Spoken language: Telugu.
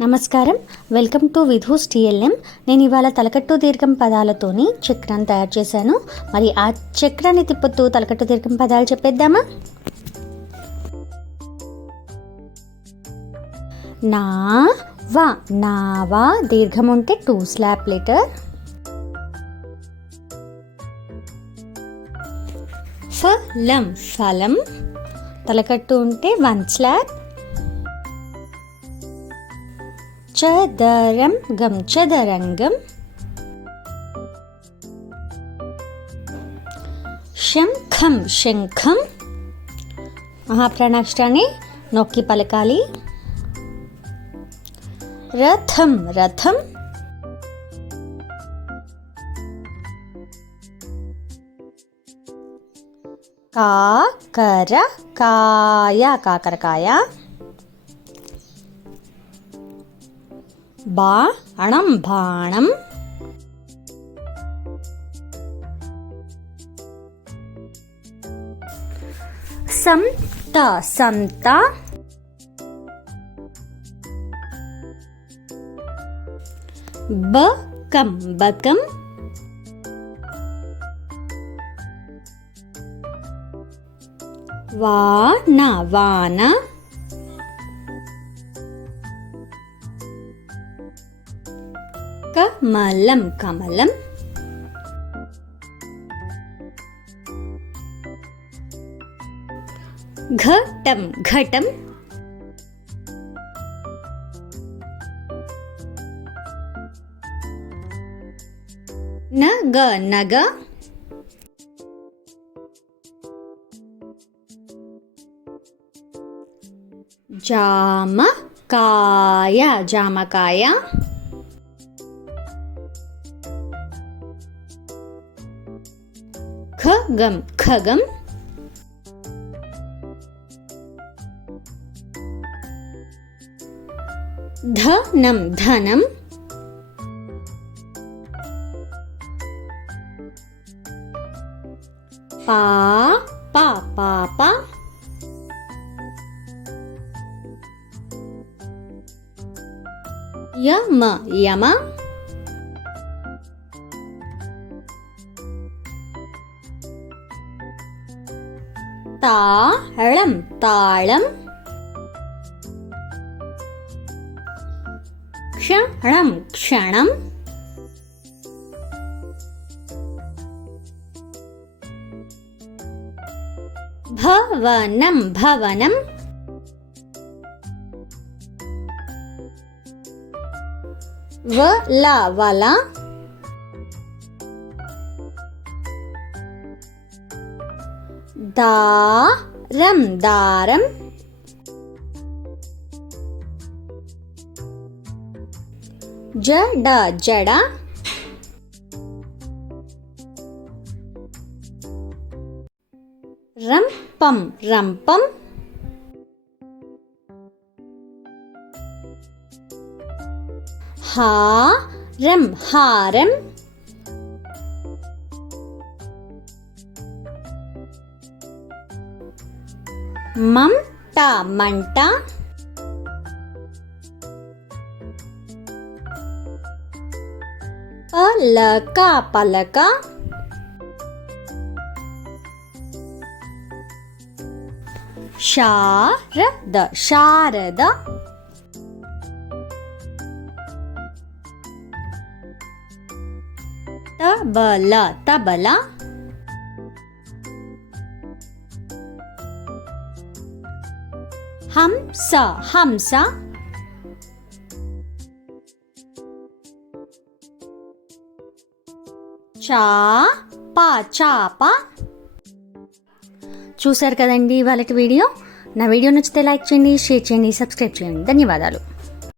నమస్కారం, వెల్కమ్ టు విధూస్ టీఎల్ఎం. నేను ఇవాళ తలకట్టు దీర్ఘం పదాలతోని చక్రాన్ని తయారు చేశాను. మరి ఆ చక్రాన్ని తిప్పుతూ తలకట్టు దీర్ఘం పదాలు చెప్పేద్దామా? నావా, నావా దీర్ఘం ఉంటే 2 స్లాప్ లెటర్. ఫలం, ఫలం తలకట్టు ఉంటే 1 స్లాప్. చదరం గం, చదరంగం. శంఖం, శంఖం మహాప్రాణాక్షరాన్ని నొక్కి పలకాలి. రథం, రథం. కాకర కాయ, కాకరకాయ. బాణం, బాణం. సంత, సంత. బకం, బకం. వాన, వాన. కమలం, కమలం. ఘటం, ఘటం. నగ, నగ. జామకాయ, జామకాయ. ఖగం, ఖగం. ధనం, ధనం. పాప. యమ, యమ. తాళం, తాళం. క్షణం, క్షణం. భవనం, భవనం. వల, వల. దారం, దారం. జడ, జడ. రంపం, రంపం. హారం, హారం. మంట, మంట. పలక, పలక. శారద, శారద. తబల, తబల. హంస, హంస. చాప, చాప. చూశారు కదండి ఇవాళ వీడియో. నా వీడియో నచ్చితే లైక్ చేయండి, షేర్ చేయండి, సబ్స్క్రైబ్ చేయండి. ధన్యవాదాలు.